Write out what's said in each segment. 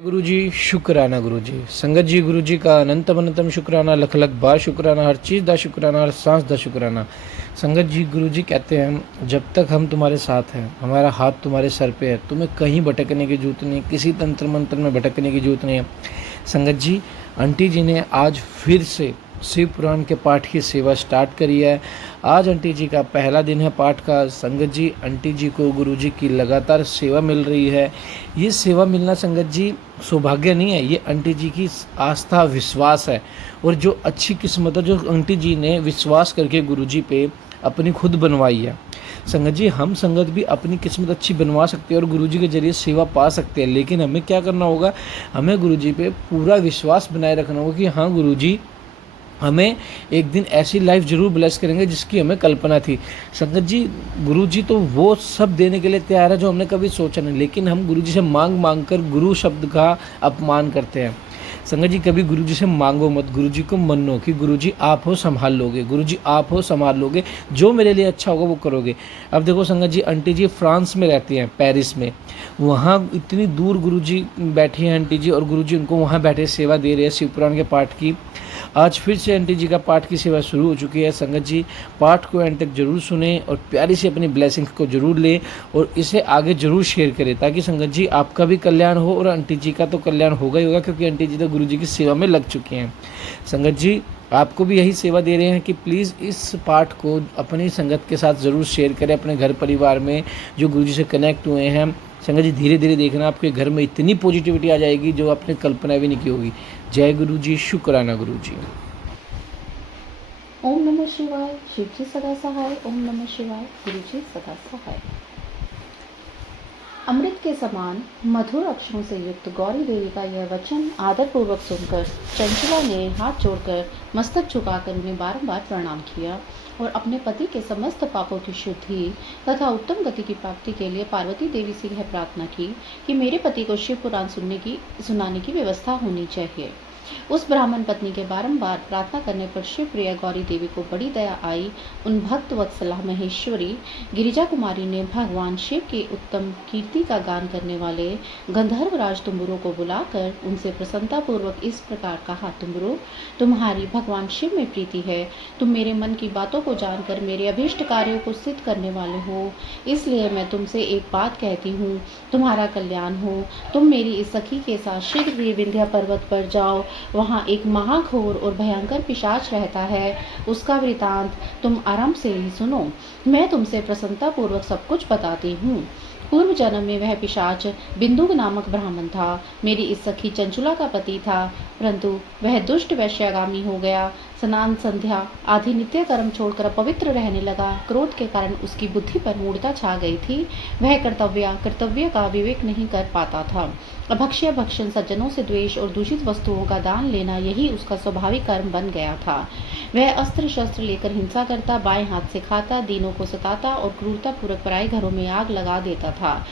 गुरुजी शुक्राना गुरुजी संगत जी गुरुजी का अनंतम अनंतम शुक्राना लख लख बार शुक्राना हर चीज़ दा शुक्राना हर सांस दा शुक्राना। संगत जी गुरुजी कहते हैं जब तक हम तुम्हारे साथ हैं हमारा हाथ तुम्हारे सर पे है, तुम्हें कहीं भटकने की जरूरत नहीं, किसी तंत्र मंत्र में भटकने की जरूरत नहीं है। संगत जी आंटी जी ने आज फिर से शिव पुराण के पाठ की सेवा स्टार्ट करी है। आज आंटी जी का पहला दिन है पाठ का। संगत जी आंटी जी को गुरुजी की लगातार सेवा मिल रही है। ये सेवा मिलना संगत जी सौभाग्य नहीं है, ये आंटी जी की आस्था विश्वास है। और जो अच्छी किस्मत है जो आंटी जी ने विश्वास करके गुरुजी पे अपनी खुद बनवाई है। संगत जी हम संगत भी अपनी किस्मत अच्छी बनवा सकते हैं और गुरुजी के जरिए सेवा पा सकते हैं, लेकिन हमें क्या करना होगा, हमें गुरुजी पे पूरा विश्वास बनाए रखना होगा कि हाँ गुरुजी हमें एक दिन ऐसी लाइफ जरूर ब्लेस करेंगे जिसकी हमें कल्पना थी। संगत जी गुरुजी तो वो सब देने के लिए तैयार है जो हमने कभी सोचा नहीं, लेकिन हम गुरुजी से मांग मांग कर गुरु शब्द का अपमान करते हैं। संगत जी कभी गुरुजी से मांगो मत, गुरुजी को मनो कि गुरुजी आप हो संभाल लोगे, गुरुजी आप हो संभाल लोगे, जो मेरे लिए अच्छा होगा वो करोगे। अब देखो संगत जी आंटी जी फ्रांस में रहती हैं, पेरिस में, वहाँ इतनी दूर गुरुजी बैठी हैं आंटी जी और गुरुजी उनको वहाँ बैठे सेवा दे रहे हैं शिव पुराण के पाठ की। आज फिर से आंटी जी का पाठ की सेवा शुरू हो चुकी है। संगत जी पाठ को एंड तक जरूर सुने और प्यारी से अपनी ब्लेसिंग्स को जरूर लें और इसे आगे जरूर शेयर करें ताकि संगत जी आपका भी कल्याण हो और आंटी जी का तो कल्याण होगा ही होगा, क्योंकि आंटी जी तो गुरु जी की सेवा में लग चुकी हैं। संगत जी आपको भी यही सेवा दे रहे हैं कि प्लीज़ इस पाठ को अपनी संगत के साथ ज़रूर शेयर करें, अपने घर परिवार में जो गुरु जी से कनेक्ट हुए हैं। संगत जी धीरे धीरे देखना आपके घर में इतनी पॉजिटिविटी आ जाएगी जो आपने कल्पना भी नहीं की होगी। जय गुरु जी, शुक्राना गुरु जी। ओम नमः शिवाय। शिव जी सदा सहाय। ओम नमः शिवाय। गुरु जी सदा सहाय। अमृत के समान मधुर अक्षरों से युक्त गौरी देवी का यह वचन आदरपूर्वक सुनकर चंचला ने हाथ जोड़कर मस्तक झुकाकर उन्हें बारंबार प्रणाम किया और अपने पति के समस्त पापों की शुद्धि तथा उत्तम गति की प्राप्ति के लिए पार्वती देवी से यह प्रार्थना की कि मेरे पति को शिव पुराण सुनाने की व्यवस्था होनी चाहिए। उस ब्राह्मण पत्नी के बारंबार प्रार्थना करने पर शिव प्रिया गौरी देवी को बड़ी दया आई। उन भक्त वत्सला महेश्वरी गिरिजा कुमारी ने भगवान शिव की उत्तम कीर्ति का गान करने वाले गंधर्वराज तुम्बुरु को बुलाकर उनसे प्रसन्नता पूर्वक इस प्रकार कहा, तुम्बुरु, तुम्हारी भगवान शिव में प्रीति है, तुम मेरे मन की बातों को जानकर मेरे अभीष्ट कार्यों को सिद्ध करने वाले हो, इसलिए मैं तुमसे एक बात कहती हूँ, तुम्हारा कल्याण हो। तुम मेरी इस सखी के साथ शीघ्र ही विंध्या पर्वत पर जाओ, वहाँ एक महाघोर और भयंकर पिशाच रहता है, उसका वृतांत तुम आराम से ही सुनो। मैं तुमसे प्रसन्नता पूर्वक सब कुछ बताती हूँ। पूर्व जन्म में वह पिशाच बिंदु नामक ब्राह्मण था, मेरी इस सखी चंचुला का पति था, परंतु वह दुष्ट वैश्यागामी हो गया। स्नान संध्या आदि नित्य कर्म छोड़कर अपवित्र रहने लगा। क्रोध के कारण उसकी बुद्धि पर मूढ़ता छा गई थी। वह कर्तव्य का विवेक नहीं कर पाता था। अभक्ष्य भक्षण, सज्जनों से द्वेष और दूषित वस्तुओं का दान लेना यही उसका स्वाभाविक कर्म बन गया था। वह अस्त्र शस्त्र लेकर हिंसा करता, बाएं हाथ से खाता, दीनों को सताता और क्रूरता पूर्वक पराये घरों में आग लगा देता था।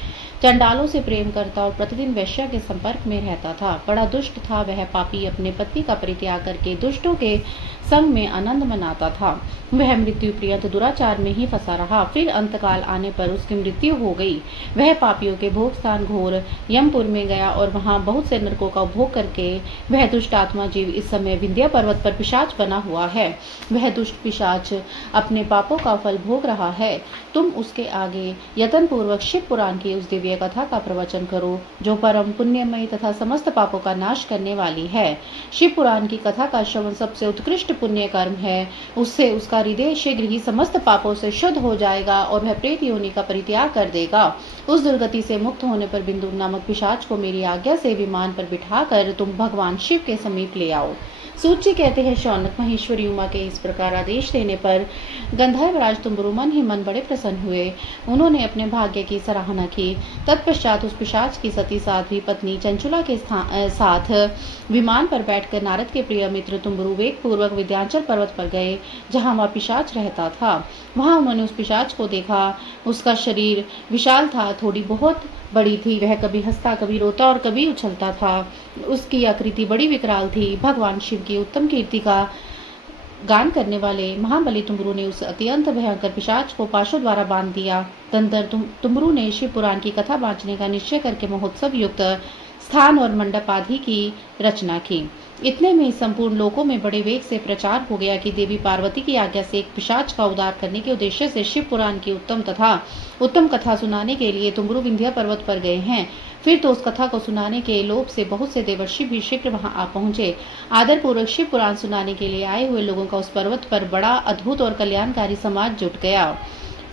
चंडालों से प्रेम करता और प्रतिदिन वैश्या के संपर्क में रहता था। बड़ा दुष्ट था वह पापी, अपने पति का परित्याग करके दुष्टों के संग में आनंद मनाता था। वह मृत्यु पर्यंत दुराचार में ही फंसा रहा। फिर अंतकाल आने पर उसकी मृत्यु हो गई। वह पापियों के भोग स्थान घोर यमपुर में गया और वहां बहुत से नरकों का उपभोग करके वह दुष्ट आत्मा जीव इस समय विंध्या पर्वत पर पिशाच बना हुआ है। वह दुष्ट पिशाच अपने पापों का फल भोग रहा है। तुम उसके आगे यत्न पूर्वक शिव पुराण की उस दिव्य कथा का प्रवचन करो जो परम पुण्यमयी तथा समस्त पापों का नाश करने वाली है। शिव पुराण की कथा का श्रवण सबसे उत्कृष्ट पुण्य कर्म है। उससे उसका हृदय शीघ्र ही समस्त पापों से शुद्ध हो जाएगा और वह प्रेत योनि का परित्याग कर देगा। उस दुर्गति से मुक्त होने पर बिंदु नामक पिशाच को मेरी आज्ञा से विमान पर बिठाकर तुम भगवान शिव के समीप ले आओ। सूत जी कहते हैं, शौनक महेश्वरी उमा के इस प्रकार आदेश देने पर गंधर्वराज तुम्बुरु मन ही मन बड़े प्रसन्न हुए। उन्होंने अपने भाग्य की सराहना की। तत्पश्चात उस पिशाच की सती साध्वी पत्नी चंचुला के साथ विमान पर बैठकर नारद के प्रिय मित्र तुम्बुरु वेग पूर्वक विंध्याचल पर्वत पर गए जहाँ वह पिशाच रहता था। वहां उन्होंने उस पिशाच को देखा। उसका शरीर विशाल था, थोड़ी बहुत बड़ी थी। वह कभी हंसता, कभी रोता और कभी उछलता था। उसकी आकृति बड़ी विकराल थी। भगवान शिव की उत्तम कीर्ति का गान करने वाले महाबली तुम्बुरु ने उस अत्यंत भयंकर पिशाच को पाशों द्वारा बांध दिया। तदंतर तुम्बुरु ने शिव पुराण की कथा बांचने का निश्चय करके महोत्सव युक्त स्थान और मंडप आदि की रचना की। इतने में संपूर्ण लोकों में बड़े वेग से प्रचार हो गया कि देवी पार्वती की आज्ञा से एक पिशाच का उद्धार करने के उद्देश्य से शिव पुराण की उत्तम कथा सुनाने के लिए तुमरू विंध्या पर्वत पर गए हैं। फिर तो उस कथा को सुनाने के लोभ से बहुत से देवर्षि भी शीघ्र वहां आ पहुंचे। आदर पूर्वक शिव पुराण सुनाने के लिए आए हुए लोगों का उस पर्वत पर बड़ा अद्भुत और कल्याणकारी समाज जुट गया।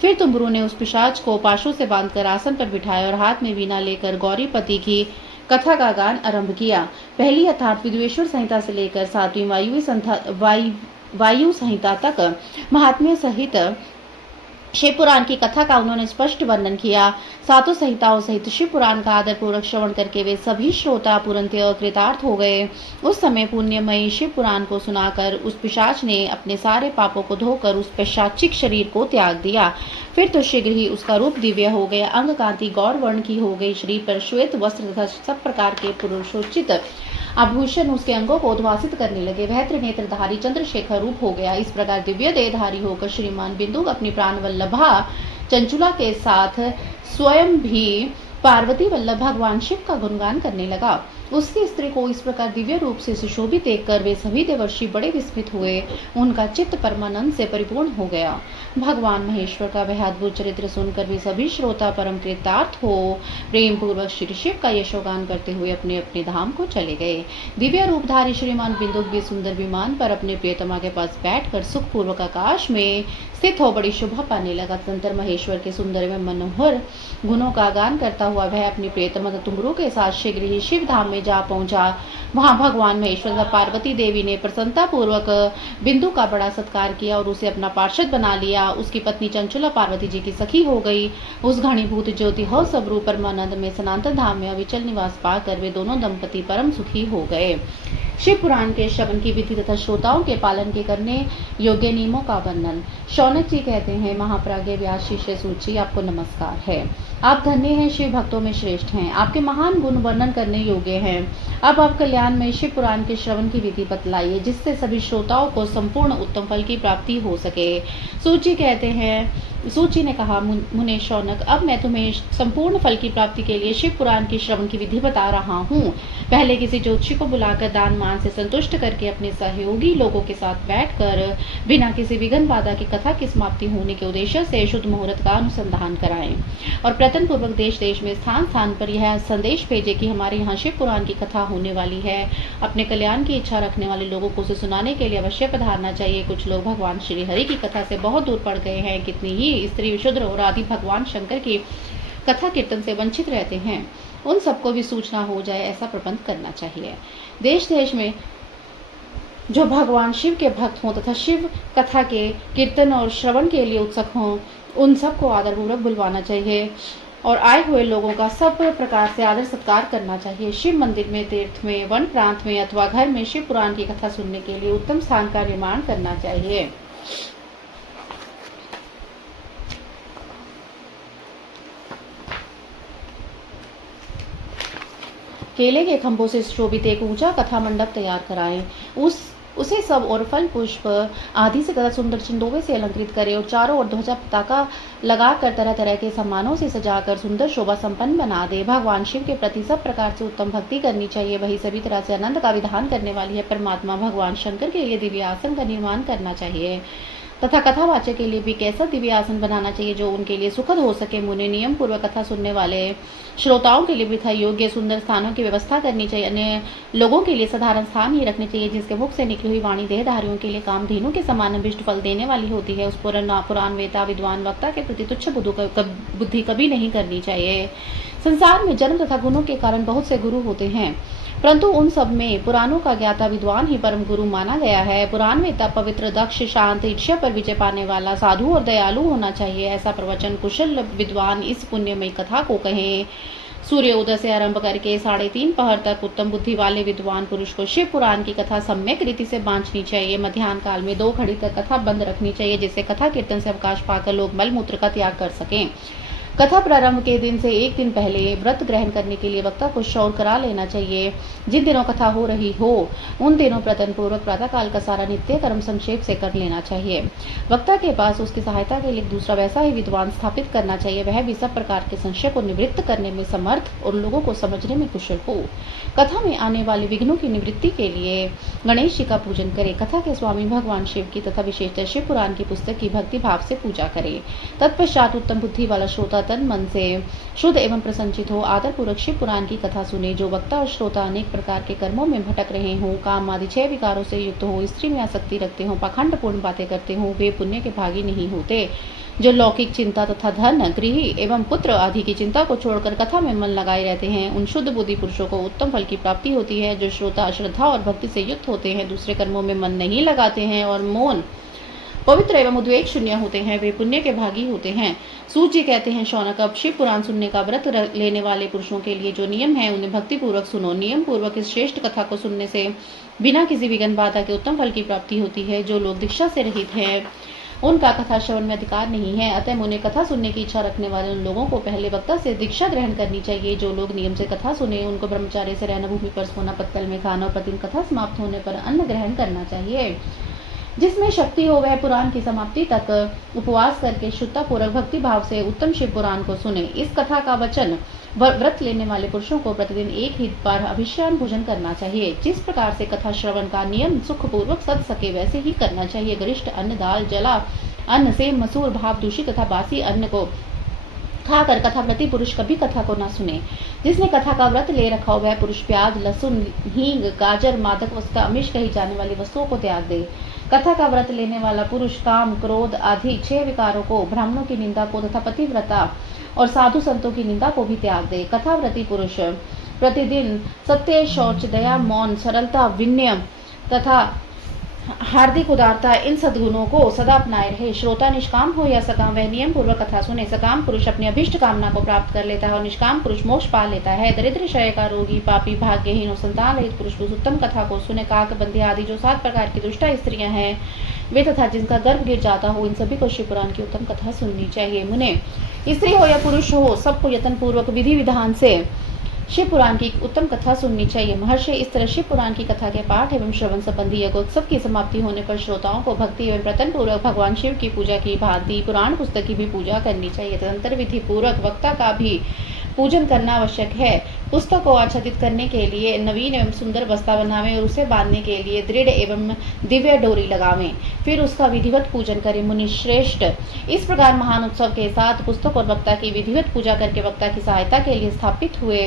फिर तुमरू ने उस पिशाच को पाशों से बांधकर आसन पर बिठाया और हाथ में वीणा लेकर गौरीपति की कथा का गान आरंभ किया। पहली अर्थात विद्वेश्वर संहिता से लेकर 7वीं वायु संहिता तक महात्म्य सहित शिव पुराण की कथा का उन्होंने स्पष्ट वर्णन किया। सातों संहिताओं सहित शिव पुराण का आदर पूर्वक श्रवण करके वे सभी श्रोता पूर्णतः कृतार्थ हो गए। उस समय पुण्यमयी शिव पुराण को सुनाकर उस पिशाच ने अपने सारे पापों को धोकर उस पैशाचिक शरीर को त्याग दिया। फिर तो शीघ्र ही उसका रूप दिव्य हो गया, अंग कांति गौर वर्ण की हो गई, शरीर पर श्वेत वस्त्र तथा सब प्रकार के पुरुषोचित आभूषण उसके अंगों को उद्भासित करने लगे। वह त्रिनेत्रधारी चंद्रशेखर रूप हो गया। इस प्रकार दिव्य देहधारी होकर श्रीमान बिंदु अपनी प्राण वल्लभा चंचुला के साथ स्वयं भी पार्वती वल्लभ भगवान शिव का गुणगान करने लगा। उसकी स्त्री को इस प्रकार दिव्य रूप से सुशोभित देखकर वे सभी देवर्षि बड़े विस्मित हुए। उनका चित्त परमानंद से परिपूर्ण हो गया। भगवान महेश्वर का वह अद्भुत चरित्र सुनकर भी सभी श्रोता परम कृतार्थ हो प्रेम पूर्वक श्री शिव का यशोगान करते हुए अपने अपने धाम को चले गए। दिव्य रूपधारी श्रीमान बिंदु भी सुंदर विमान पर अपने प्रियतमा के पास बैठकर सुखपूर्वक आकाश में स्थित हो बड़ी शोभा पाने लगा। तदंतर महेश्वर के सुंदर एवं मनोहर गुणों का गान करता हुआ वह अपनी प्रियतमा तुमरू के साथ शीघ्र ही शिव धाम में जा पहुंचा। वहां भगवान महेश्वर तथा पार्वती देवी ने प्रसन्नता पूर्वक बिंदु का बड़ा सत्कार किया और उसे अपना पार्षद बना लिया। उसकी पत्नी चंचुला पार्वती जी की सखी हो गई। उस घनीभूत ज्योति हो स्वरूप परमानंद में सनातन धाम में अविचल निवास पाकर वे दोनों दंपति परम सुखी हो गए। शिव पुराण के श्रवण की विधि तथा श्रोताओं के पालन के करने योग्य नियमों का वर्णन। शौनक जी कहते हैं, महाप्राज्ञ व्यास शिष्य सूची आपको नमस्कार है। आप धन्य हैं, शिव भक्तों में श्रेष्ठ हैं, आपके महान गुण वर्णन करने योग्य हैं। अब आप कल्याण में शिव पुराण के श्रवण की विधि बतलाइए जिससे सभी श्रोताओं को संपूर्ण उत्तम फल की प्राप्ति हो सके। सूची कहते हैं, सूची ने कहा, मुने शौनक, अब मैं तुम्हें संपूर्ण फल की प्राप्ति के लिए शिव पुराण की श्रवण की विधि बता रहा हूँ। पहले किसी ज्योतिषी को बुलाकर दान मान से संतुष्ट करके अपने सहयोगी लोगों के साथ बैठकर बिना किसी विघ्न बाधा की कथा की समाप्ति होने के उद्देश्य से शुद्ध मुहूर्त का अनुसंधान कराएं और प्रयत्न पूर्वक देश देश में स्थान स्थान पर यह संदेश भेजे कि हमारे यहाँ शिव पुराण की कथा होने वाली है। अपने कल्याण की इच्छा रखने वाले लोगों को उसे सुनाने के लिए अवश्य पधारना चाहिए। कुछ लोग भगवान श्री हरि की कथा से बहुत दूर पड़ गए हैं, कितनी ही स्त्री विशुद्र और आदि भगवान शंकर की कथा कीर्तन से वंचित रहते हैं। उन सबको भी सूचना हो जाए ऐसा प्रबंध करना चाहिए। देश देश में जो भगवान शिव के भक्त हों तथा शिव कथा के कीर्तन और श्रवण के लिए उत्सुक हों, उन सबको आदरपूर्वक बुलवाना चाहिए और आए हुए लोगों का सब प्रकार से आदर सत्कार करना चाहिए। शिव मंदिर में, तीर्थ में, वन प्रांत में अथवा घर में शिव पुराण की कथा सुनने के लिए उत्तम स्थान का निर्माण करना चाहिए। केले के खंभों से शोभित एक ऊंचा कथा मंडप तैयार कराएं। उसे सब और फल पुष्प आदि से तथा सुंदर चिंदोवे से अलंकृत करें और चारों ओर ध्वजा पताका लगाकर तरह तरह के सम्मानों से सजाकर सुंदर शोभा संपन्न बना दे। भगवान शिव के प्रति सब प्रकार से उत्तम भक्ति करनी चाहिए। वही सभी तरह से आनंद का विधान करने वाली है। परमात्मा भगवान शंकर के लिए दिव्य आसन का निर्माण करना चाहिए तथा कथावाचक के लिए भी कैसा दिव्य आसन बनाना चाहिए जो उनके लिए सुखद हो सके। मुनि नियम पूर्वक कथा सुनने वाले श्रोताओं के लिए भी था योग्य सुंदर स्थानों की व्यवस्था करनी चाहिए। अन्य लोगों के लिए साधारण स्थान ही रखने चाहिए जिसके मुख से निकली हुई वाणी देहधारियों के लिए कामधेनु के समान अभिष्ट फल देने वाली होती है। उस पुराण वेता विद्वान वक्ता के प्रति तुच्छ बुद्धि कभी नहीं करनी चाहिए। संसार में जन्म तथा गुणों के कारण बहुत से गुरु होते हैं, परंतु उन सब में पुराणों का ज्ञाता विद्वान ही परम गुरु माना गया है। पुराण वेता पवित्र, दक्ष, शांत, ईर्ष्या पर विजय पाने वाला, साधु और दयालु होना चाहिए। ऐसा प्रवचन कुशल विद्वान इस पुण्यमयी कथा को कहें। सूर्योदय से आरंभ करके 3:30 पहर तक उत्तम बुद्धि वाले विद्वान पुरुष को शिव पुराण की कथा सम्यक रीति से बांचनी चाहिए। मध्याह्न काल में 2 घड़ी तक कथा बंद रखनी चाहिए जिससे कथा कीर्तन से अवकाश पाकर लोग मल मूत्र का त्याग कर सकें। कथा प्रारंभ के दिन से एक दिन पहले व्रत ग्रहण करने के लिए वक्ता को श्रवण करा लेना चाहिए। जिन दिनों कथा हो रही हो उन दिनों प्रतन पूर्वक प्रातःकाल का सारा नित्य कर्म संक्षेप से कर लेना चाहिए। वक्ता के पास उसकी सहायता के लिए दूसरा वैसा ही विद्वान स्थापित करना चाहिए, वह भी सब प्रकार के संशय को निवृत्त करने में समर्थ और लोगों को समझने में कुशल हो। कथा में आने वाले विघ्नों की निवृत्ति के लिए गणेश जी का पूजन करें। कथा के स्वामी भगवान शिव की तथा विशेषतः शिव पुराण की पुस्तक की भक्ति भाव से पूजा करें। तत्पश्चात उत्तम बुद्धि वाला श्रोता तन मन से शुद्ध एवं प्रसन्नचित हो आदर पूर्वक शिव पुराण की कथा सुने। जो वक्ता और श्रोता अनेक प्रकार के कर्मों में भटक रहे हों, काम आदि 6 विकारों से युक्त हो, स्त्री में आसक्ति रखते हों, पाखंड पूर्ण बातें करते हों, वे पुण्य के भागी नहीं होते। जो लौकिक चिंता तथा धन, गृह एवं पुत्र आदि की चिंता को छोड़कर कथा में मन लगाए रहते हैं, उन शुद्ध बुद्धि पुरुषों को उत्तम फल की प्राप्ति होती है। जो श्रोता श्रद्धा और भक्ति से युक्त होते हैं, दूसरे कर्मों में मन नहीं लगाते हैं और मौन, पवित्र एवं उद्वेग शून्य होते हैं, वे पुण्य के भागी होते हैं। सूत जी कहते हैं, शौनक, अब शिव पुराण सुनने का व्रत लेने वाले पुरुषों के लिए जो नियम है उन्हें भक्ति पूर्वक सुनो। नियम पूर्वक इस श्रेष्ठ कथा को सुनने से बिना किसी विघ्न बाधा के उत्तम फल की प्राप्ति होती है। जो लोग दीक्षा से रहित हैं उनका कथा श्रवण में अधिकार नहीं है, अतः उन्हें कथा सुनने की इच्छा रखने वाले उन लोगों को पहले वक्ता से दीक्षा ग्रहण करनी चाहिए। जो लोग नियम से कथा सुने उनको ब्रह्मचार्य से रहना, भूमि पर सोना, पत्तल में खाना और प्रतिदिन कथा समाप्त होने पर अन्न ग्रहण करना चाहिए। जिसमें शक्ति हो वह पुराण की समाप्ति तक उपवास करके शुद्धता पूर्वक भक्ति भाव से उत्तम शिव पुराण को सुने। इस कथा का वचन व्रत लेने वाले पुरुषों को प्रतिदिन एक ही बार अभिष्यान भोजन करना चाहिए। जिस प्रकार से कथा श्रवण का नियम सुख पूर्वक सद सके वैसे ही करना चाहिए। गरिष्ठ अन्न, दाल, जला अन्न से मसूर, भाव, दूषित तथा बासी अन्न को खाकर कथाव्रती पुरुष कभी कथा को न सुने। जिसने कथा का व्रत ले रखा हो वह पुरुष प्याज, लहसुन, हींग, गाजर, मादक वस्तु, अमिष कही जाने वाली वस्तुओं को त्याग दे। कथा का व्रत लेने वाला पुरुष काम, क्रोध आदि 6 विकारों को, ब्राह्मणों की निंदा को तथा पतिव्रता और साधु संतों की निंदा को भी त्याग दे। कथाव्रती पुरुष प्रतिदिन सत्य, शौच, दया, मौन, सरलता, विनय तथा हार्दिक उदारता, इन सद्गुणों को सदा अपनाए रहे। श्रोता निष्काम हो या सकाम वह नियम पूर्वक कथा सुने। सकाम पुरुष अपनी अभिष्ट कामना को प्राप्त कर लेता है और निष्काम पुरुष मोक्ष पा लेता है। दरिद्र, क्षय का रोगी, पापी, भाग्यहीन और संतान रहित पुरुष उस उत्तम कथा को सुने। काक, बंधी आदि जो 7 प्रकार की दुष्टा स्त्रियां हैं वे तथा जिनका गर्भ गिर जाता हो, इन सभी को शिव पुराण की उत्तम कथा सुननी चाहिए। मुने, स्त्री हो या पुरुष हो, सबको यत्न पूर्वक विधि विधान से शिव पुराण की उत्तम कथा सुननी चाहिए। महर्षि, इस तरह शिव पुराण की कथा के पाठ एवं श्रवण संबंधी यज्ञोत्सव की समाप्ति होने पर श्रोताओं को भक्ति एवं प्रतन पूर्वक भगवान शिव की पूजा की भांति पुराण पुस्तक की भी पूजा करनी चाहिए। तदंतर विधि पूर्वक वक्ता का भी पूजन करना आवश्यक है। पुस्तक को आच्छादित करने के लिए नवीन एवं सुंदर बस्ता बनावें और उसे बांधने के लिए दृढ़ एवं दिव्य डोरी लगावें, फिर उसका विधिवत पूजन करें। मुनि श्रेष्ठ, इस प्रकार महान उत्सव के साथ पुस्तक और वक्ता की विधिवत पूजा करके वक्ता की सहायता के लिए स्थापित हुए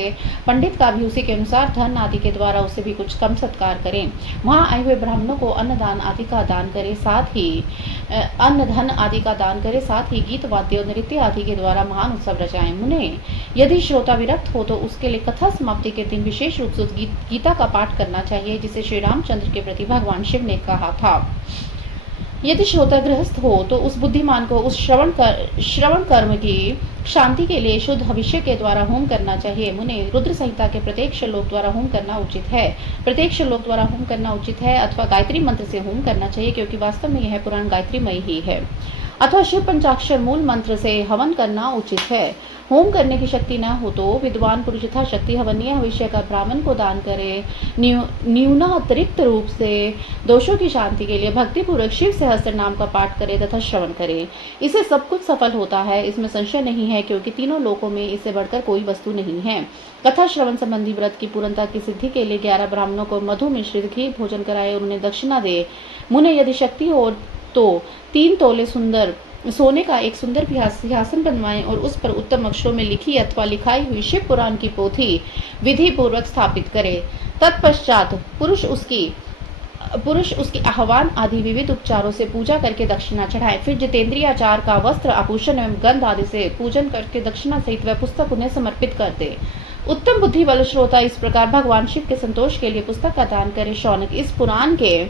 पंडित का भी उसी के अनुसार धन आदि के द्वारा उसे भी कुछ कम सत्कार करें। वहाँ आए हुए ब्राह्मणों को अन्नदान आदि का दान करे, साथ ही अन्न धन आदि का दान करे, साथ ही गीत वाद्य और नृत्य आदि के द्वारा महान उत्सव रचाएं। मुने, यदि श्रोता विरक्त हो तो उसके लिए कथा समाप्ति के दिन विशेष रूप से गीता का पाठ करना चाहिए, जिसे श्री रामचंद्र के प्रति भगवान शिव ने कहा था। यदि श्रोता गृहस्थ हो तो उस बुद्धिमान को उस श्रवण कर्म की शांति के लिए शुद्ध भविष्य के द्वारा होम करना चाहिए। मुने, रुद्र संहिता के प्रत्येक श्लोक द्वारा होम करना उचित है। प्रत्येक श्लोक द्वारा होम करना उचित है अथवा गायत्री मंत्र से होम करना चाहिए, क्योंकि वास्तव में यह पुराण गायत्रीमय ही है। अथवा शिव पंचाक्षर मूल मंत्र से हवन करना उचित है। होम करने की शक्ति न हो तो विद्वान पुरुष यथाशक्ति हवनीय भविष्य का ब्राह्मण को दान करे। न्यूनातिरिक्त रूप से दोषों की शांति के लिए भक्ति पूर्वक शिव सहस्त्र नाम का पाठ करे तथा श्रवण करे। इससे सब कुछ सफल होता है, इसमें संशय नहीं है, क्योंकि तीनों लोकों में इससे बढ़कर कोई वस्तु नहीं है। कथा श्रवण संबंधी व्रत की पूर्णता की सिद्धि के लिए 11 ब्राह्मणों को मधु मिश्रित घी भोजन कराए और उन्हें दक्षिणा दे। मुने, यदि शक्ति हो तो 3 तोले सोने का एक सुंदर सिंहासन बनवाएं और उस पर उत्तम अक्षरों में लिखी अथवा लिखाई हुई शिव पुराण की पोथी विधि पूर्वक स्थापित करे। तत्पश्चात पुरुष उसकी आह्वान आदि विविध उपचारों से पूजा करके दक्षिणा चढ़ाए। फिर जितेंद्रिय आचार का वस्त्र, आभूषण एवं गंध आदि से पूजन करके दक्षिणा सहित वह पुस्तक उन्हें समर्पित कर दे। उत्तम बुद्धि वाले श्रोता इस प्रकार भगवान शिव के संतोष के लिए पुस्तक का दान करे। शौनक, इस पुराण के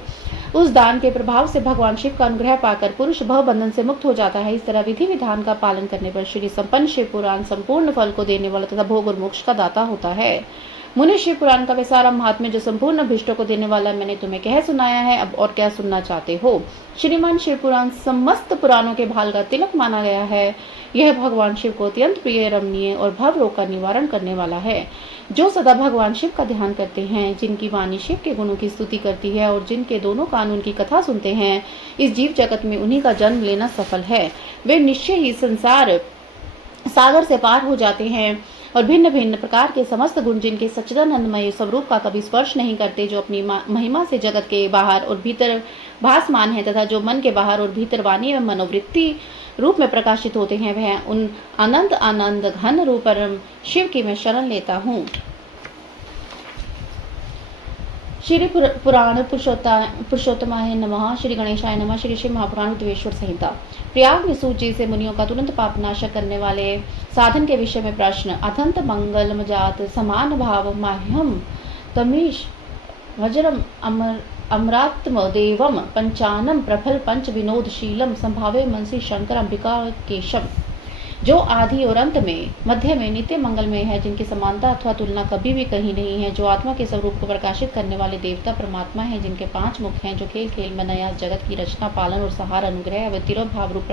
उस दान के प्रभाव से भगवान शिव का अनुग्रह पाकर पुरुष भव बंधन से मुक्त हो जाता है। इस तरह विधि विधान का पालन करने पर श्री संपन्न शिव पुराण संपूर्ण फल को देने वाला तथा भोग और मोक्ष का दाता होता है। मुनि शिव पुराण का वे सारा महात्म्य जो संपूर्ण भ्रष्टों को देने वाला मैंने तुम्हें कह सुनाया है, अब और क्या सुनना चाहते हो। श्रीमान शिव पुराण समस्त पुराणों के भाल का तिलक माना गया है। यह भगवान शिव को अत्यंत प्रिय, रमणीय और भव रोग का निवारण करने वाला है। जो सदा भगवान शिव का ध्यान करते हैं, जिनकी वाणी शिव के गुणों की स्तुति करती है और जिनके दोनों कान उनकी कथा सुनते हैं, इस जीव जगत में उन्हीं का जन्म लेना सफल है। वे निश्चय ही संसार सागर से पार हो जाते हैं और भिन्न भिन्न प्रकार के समस्त गुण जिनके सच्चिदानंदमय स्वरूप का कभी स्पर्श नहीं करते, जो अपनी महिमा से जगत के बाहर और भीतर भासमान है तथा जो मन के बाहर और भीतर वाणी एवं मनोवृत्ति रूप में प्रकाशित होते हैं, वह उन अनंत आनंद घन रूप परम शिव की मैं शरण लेता हूँ। श्री पुराण पुरुषोत्तमाय नमः। श्री गणेशाय नमः। श्री शिव महापुराण द्वेश्वर संहिता। प्रयाग में सूत जी से मुनियों का तुरंत पापनाशक करने वाले साधन के विषय में प्रश्न। अथंत मंगल जात समान भाव माह्यम तमीश वज्रम अमरात्म देवम पंचानम प्रफल पंच विनोदशीलम संभावे मनसी शंकर अंबिका केशव। जो आदि और अंत में मध्य में नित्य मंगलमय है, जिनकी समानता अथवा तुलना कभी भी कहीं नहीं है, जो आत्मा के स्वरूप को प्रकाशित करने वाले देवता परमात्मा है, जिनके 5 मुख हैं, जो खेल खेल में नया जगत की रचना पालन और सहार अनुग्रह व तिरोभाव रूप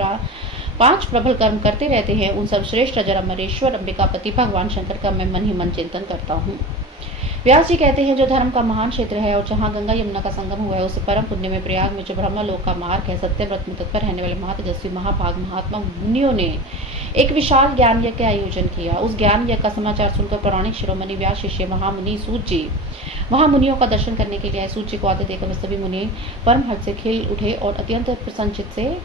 5 प्रबल कर्म करते रहते हैं, उन सर्वश्रेष्ठ अजर अमरेश्वर अंबिकापति भगवान शंकर का मैं मन ही मन चिंतन करता हूँ। व्यास जी कहते हैं, जो धर्म का महान क्षेत्र है और जहाँ गंगा यमुना का संगम हुआ है, उस परम पुण्य में प्रयाग में जो ब्रह्मलोक का मार्ग है, सत्य व्रत में तत्पर रहने वाले महातेजस्वी महाभाग महात्मा मुनियों ने एक विशाल ज्ञान यज्ञ का आयोजन किया। उस ज्ञान यज्ञ का समाचार सुनकर पौराणिक शिरोमणि व्यास शिष्य महामुनि सूत जी वहां मुनियों का दर्शन करने के लिए आए। सूत जी को आते देखकर सभी मुनि परम हर्ष से खिल उठे और अत्यंत प्रसन्नचित से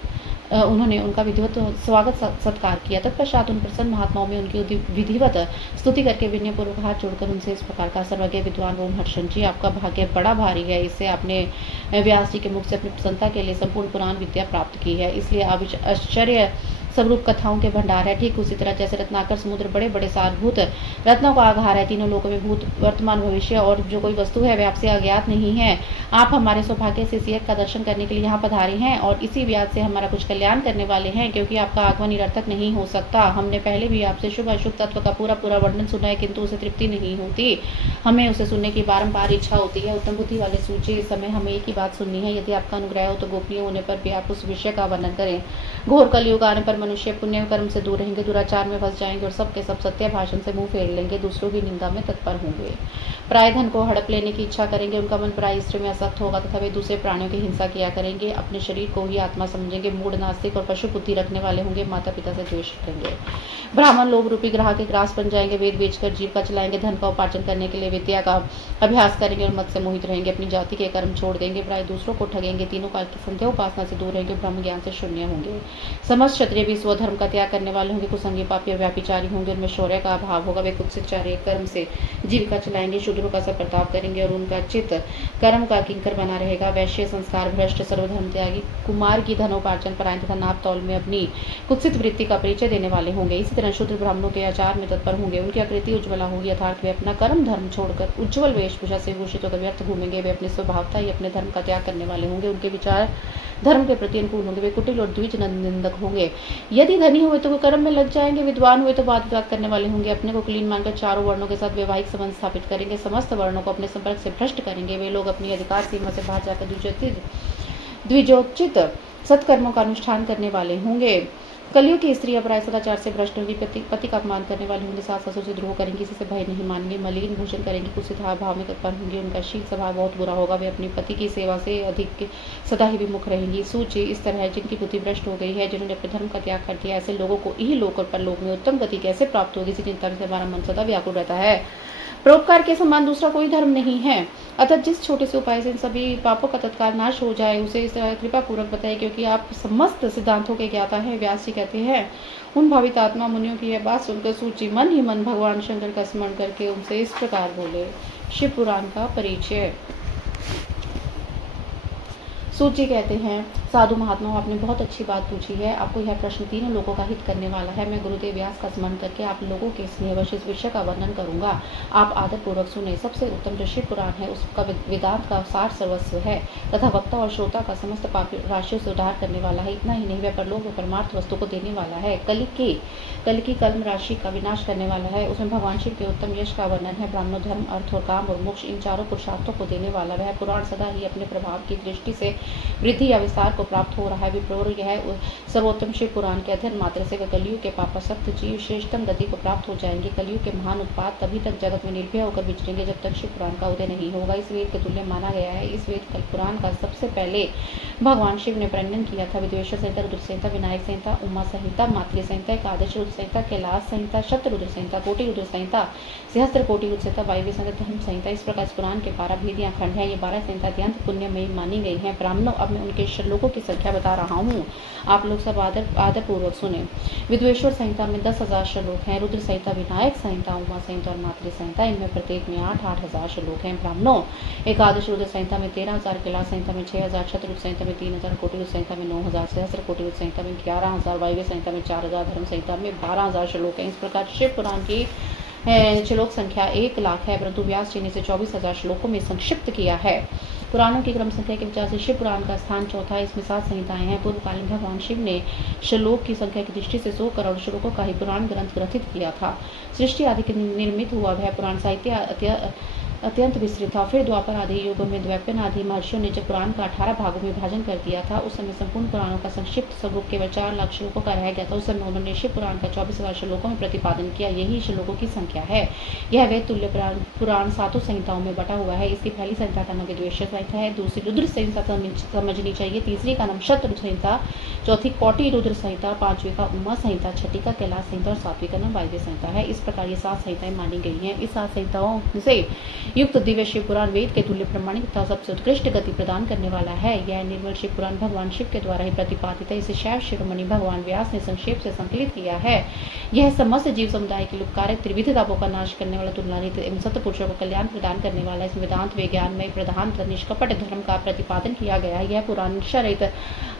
उन्होंने उनका विधिवत स्वागत सत्कार किया। तत्पश्चात उन प्रसन्न महात्माओं में उनकी विधिवत स्तुति करके विनयपूर्वक हाथ जोड़कर उनसे इस प्रकार का, सर्वज्ञ विद्वान रोमहर्षण जी, आपका भाग्य बड़ा भारी है। इससे आपने व्यास जी के मुख से अपनी प्रसन्नता के लिए संपूर्ण पुराण विद्या प्राप्त की है, इसलिए आप आश्चर्य स्वरूप कथाओं के भंडार है। ठीक उसी तरह जैसे रत्नाकर समुद्र बड़े बड़े सारभूत रत्नों का आधार है, तीनों लोगों में भूत वर्तमान भविष्य और जो कोई वस्तु है वह आपसे अज्ञात नहीं है। आप हमारे सौभाग्य से इस यज्ञ का दर्शन करने के लिए यहाँ पधारे हैं और इसी व्याज से हमारा कुछ कल्याण करने वाले हैं, क्योंकि आपका आगमन निरर्थक नहीं हो सकता। हमने पहले भी आपसे शुभ अशुभ तत्व का पूरा वर्णन सुना है, किंतु उसे तृप्ति नहीं होती। हमें उसे सुनने की बारंबार इच्छा होती है। उत्तम बुद्धि वाले सूची, इस समय हमें एक ही बात सुननी है। यदि आपका अनुग्रह हो तो गोपनीय होने पर भी आप उस विषय का वर्णन करें। घोर कलयुग आने पर मनुष्य पुण्य कर्म से दूर रहेंगे, दुराचार में फंस जाएंगे और सबके सब सत्य भाषण से मुंह फेर लेंगे, दूसरों की निंदा में तत्पर होंगे, प्राय धन को हड़प लेने की इच्छा करेंगे, उनका मन प्राय स्त्री में आसक्त होगा तथा वे दूसरे प्राणियों की हिंसा किया करेंगे, अपने शरीर को ही आत्मा समझेंगे, मूढ़ नास्तिक और पशु बुद्धि रखने वाले होंगे, माता पिता से द्वेष करेंगे, ब्राह्मण लोभ रूपी ग्राह के ग्रास बन जाएंगे, वेद बेचकर जीविका चलाएंगे, धन का उपार्जन करने के लिए विद्या का अभ्यास करेंगे और मत से मोहित रहेंगे, अपनी जाति के कर्म छोड़ देंगे, प्राय दूसरों को ठगेंगे, तीनों काल की संध्या उपासना से दूर रहेंगे, ब्रह्म ज्ञान से शून्य होंगे, समस्त क्षत्रिय भी स्वधर्म का त्याग करने वाले होंगे, कुसंगी पापी और व्यापिचारी होंगे, उनमें शौर्य का अभाव होगा, वे कुत्सित चार्य कर्म से जीविका चलाएंगे, शूद्रों का सब प्रताप करेंगे और उनका चित्त कर्म का किंकर बना रहेगा, वैश्य संस्कार भ्रष्ट सर्वधर्म त्यागी कुमार की धनोपार्जन परायण तथा नाप तौल में अपनी कुत्सित वृत्ति का परिचय देने वाले होंगे। इसी तरह शूद्र ब्राह्मणों के आचार में तत्पर होंगे, उनकी आकृति उज्ज्वला होगी, अर्थात वे अपना कर्म धर्म छोड़कर उज्ज्वल वेशभूषा से भूषित होकर व्यर्थ घूमेंगे, वे अपने स्वभावता ही अपने धर्म का त्याग करने वाले होंगे, उनके विचार धर्म के प्रति अनुकूल होंगे, वे कुटिल और द्विज निंदक होंगे, यदि धनी हुए तो वे कर्म में लग जाएंगे, विद्वान हुए तो वाद विवाद करने वाले होंगे, अपने को कुलीन मानकर चारों वर्णों के साथ वैवाहिक संबंध स्थापित करेंगे, समस्त वर्णों को अपने संपर्क से भ्रष्ट करेंगे, वे लोग अपनी अधिकार सीमा से बाहर जाकर द्विजोचित सत्कर्मों का अनुष्ठान करने वाले होंगे। कलयुग की स्त्री अपराय सदाचार से भ्रष्ट होगी, पति का अपमान करने वाले होंगे, सास ससुर से द्रोह करेंगे, किसी से भय नहीं मानेंगे, मलिन भोजन करेंगे, कुत्सित भाव में तत्पर होंगे, उनका शील स्वभाव बहुत बुरा होगा, वे अपने पति की सेवा से अधिक सदा ही विमुख रहेंगी। सूची इस तरह है, जिनकी बुद्धि भ्रष्ट हो गई है, जिन्होंने अपने धर्म का त्याग कर दिया, ऐसे लोगों को यही लोक और परलोक में उत्तम गति कैसे प्राप्त होगी, इसी चिंता से हमारा मन सदा व्याकुल रहता है। परोपकार के समान दूसरा कोई धर्म नहीं है, अतः जिस छोटे से उपाय से इन सभी पापों का तत्काल नाश हो जाए उसे इस कृपा पूर्वक बताइए, क्योंकि आप समस्त सिद्धांतों के ज्ञाता हैं। व्यास जी कहते हैं, उन भावित आत्मा मुनियों की यह बात सुनकर सूची मन ही मन भगवान शंकर का स्मरण करके उनसे इस प्रकार बोले। शिव पुराण का परिचय। सूची कहते हैं, साधु महात्माओं, आपने बहुत अच्छी बात पूछी है। आपको यह प्रश्न तीनों लोगों का हित करने वाला है। मैं गुरुदेव व्यास का स्मरण करके आप लोगों के स्नेहवश इस विषय का वर्णन करूंगा। आप आदर पूर्वक सुने। सबसे उत्तम जो शिव पुराण है उसका वेदांत का सार सर्वस्व है तथा वक्ता और श्रोता का समस्त पाप राशियों से उद्धार करने वाला है। इतना ही नहीं, वह परलोक व परमार्थ वस्तु को देने वाला है। कल की कल्म राशि का विनाश करने वाला है। उसमें भगवान शिव के उत्तम यश का वर्णन है। ब्राह्मण, धर्म, अर्थ और काम और मोक्ष, इन चारों पुरुषार्थों को देने वाला वह पुराण सदा ही अपने प्रभाव की दृष्टि से वृद्धि या विस्तार को प्राप्त हो रहा है। विप्रोर, यह सर्वोत्तम शिव पुराण के अध्ययन मात्र से वह कलयुग के पापासक्त जीव श्रेष्ठतम गति को प्राप्त हो जाएंगे। कलयुग के महान उत्पात तभी तक जगत में निर्भय होकर विचरेंगे जब तक शिव पुराण का उदय नहीं होगा। इस वेद के तुल्य माना गया है। इस वेद कल पुराण का सबसे पहले भगवान शिव ने प्रणयन किया था। विद्वेश्वर संहिता, रुद्र संहिता, विनायक संहिता, उमा संहिता, मातृ संहिता, एकादश रुद्र संहिता, कैलाश संहिता, शतरुद्र संहिता, कोटि रुद्र संहिता, सहस्त्र कोटि रुद्र संहिता, वायव्य संहिता, धर्म संहिता, इस प्रकार इस पुराण के 12 भेद या खंड है। ये 12 संहिता अत्यंत पुण्यमयी मानी गई है। ब्राह्मणों, अब मैं उनके श्लोकों की संख्या बता रहा हूँ, आप लोग सब आदर पूर्वक सुने। विद्वेश्वर संहिता में 10,000 श्लोक हैं। रुद्र संहिता, विनायक संहिता, उमा संहिता और मातृ संहिता, इनमें प्रत्येक में 8,000 श्लोक हैं। ब्राह्मणों, एकादश रुद्र संहिता में 13,000, कैलाश संहिता में 6,000, शतरुद्र संहिता में 3,000, कोटि रुद्र संहिता में 9,000, सहस्त्र कोटि रुद्र संहिता में 11,000, वायव्य संहिता में 4,000, धर्म संहिता में 12,000 श्लोक हैं। इस प्रकार शिव पुराण की श्लोक संख्या 1 लाख है, परंतु व्यास जी ने इसे 24,000 श्लोकों में संक्षिप्त किया है। पुराणों की क्रम संख्या के विचार से शिव पुराण का स्थान चौथा है। इसमें 7 संहिताएं हैं। पूर्वकालीन भगवान शिव ने श्लोक की संख्या की दृष्टि से 100 करोड़ श्लोकों का ही पुराण ग्रंथ ग्रथित किया था। सृष्टि आदि के निर्मित हुआ वह पुराण साहित्य अत्यंत विस्तृत था। फिर द्वापर आदि युगों में द्वैपायन आदि महर्षियों ने जब पुराण का 18 भागों में विभाजन कर दिया था, उस समय संपूर्ण पुराणों का संक्षिप्त स्वरूप केवल 4 लाख श्लोकों का रह गया था। उस समय उन्होंने शिव पुराण का 24,000 श्लोकों में प्रतिपादन किया। यही श्लोकों की संख्या है। यह वेद तुल्य पुराण 7 संहिताओं में बटा हुआ है। इसकी पहली संहिता का नाम विद्वेश्वर संहिता है, दूसरी रुद्र संहिता समझनी चाहिए, तीसरी का नाम शतरुद्र संहिता, चौथी कोटि रुद्र संहिता, पांचवी का उमा संहिता, छठी का कैलाश संहिता और सातवीं का नाम वायव्य संहिता है। इस प्रकार ये 7 संहिताएं मानी गई हैं। इस 7 संहिताओं से युक्त दिव्य शिव पुराण वेद के तुल्य प्रमाणिक तथा सबसे उत्कृष्ट गति प्रदान करने वाला है। यह निर्मल शिव पुराण भगवान शिव के द्वारा ही प्रतिपादित है। इसे शैव शिरोमणि भगवान व्यास ने संक्षेप से संकलित किया है। यह समस्त जीव समुदाय के लुपकारक त्रिविध तापों का नाश करने वाला, तुलनातीत एवं सत्य पुरुषों को कल्याण प्रदान करने वाला, इसमें वेदांत विज्ञान में प्रधान निष्कपट धर्म का प्रतिपादन किया गया है। यह पुराण रहित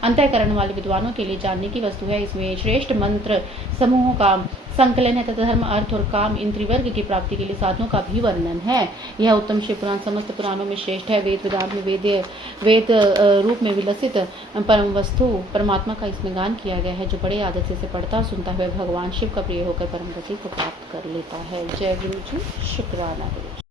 अंतःकरण वाले विद्वानों के लिए जानने की वस्तु है। इसमें श्रेष्ठ मंत्र समूहों का संकलन है तथा धर्म, अर्थ और काम, इन त्रिवर्ग की प्राप्ति के लिए साधनों का भी वर्णन है। यह उत्तम शिव पुराण समस्त पुराणों में श्रेष्ठ है। वेद वेदांत में वेद रूप में विलसित परम वस्तु परमात्मा का इसमें गान किया गया है। जो बड़े आदत से इसे पढ़ता और सुनता है वह भगवान शिव का प्रिय होकर परम गति को प्राप्त कर लेता है। जय गुरु जी, शुक्राना गुरु जी।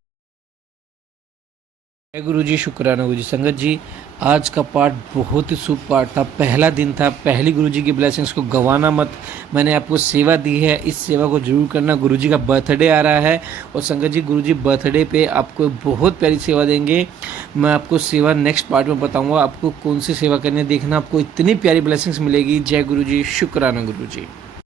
जय गुरु जी, शुक्राना गुरु जी। संगत जी, आज का पाठ बहुत ही शुभ पाठ था। पहला दिन था, पहली गुरु जी की ब्लेसिंग्स को गंवाना मत। मैंने आपको सेवा दी है, इस सेवा को जरूर करना। गुरु जी का बर्थडे आ रहा है और संगत जी गुरु जी बर्थडे पे आपको बहुत प्यारी सेवा देंगे। मैं आपको सेवा नेक्स्ट पार्ट में बताऊंगा आपको कौन सी सेवा करनी है। देखना, आपको इतनी प्यारी ब्लेसिंग्स मिलेगी। जय गुरु जी, शुक्राना गुरु जी।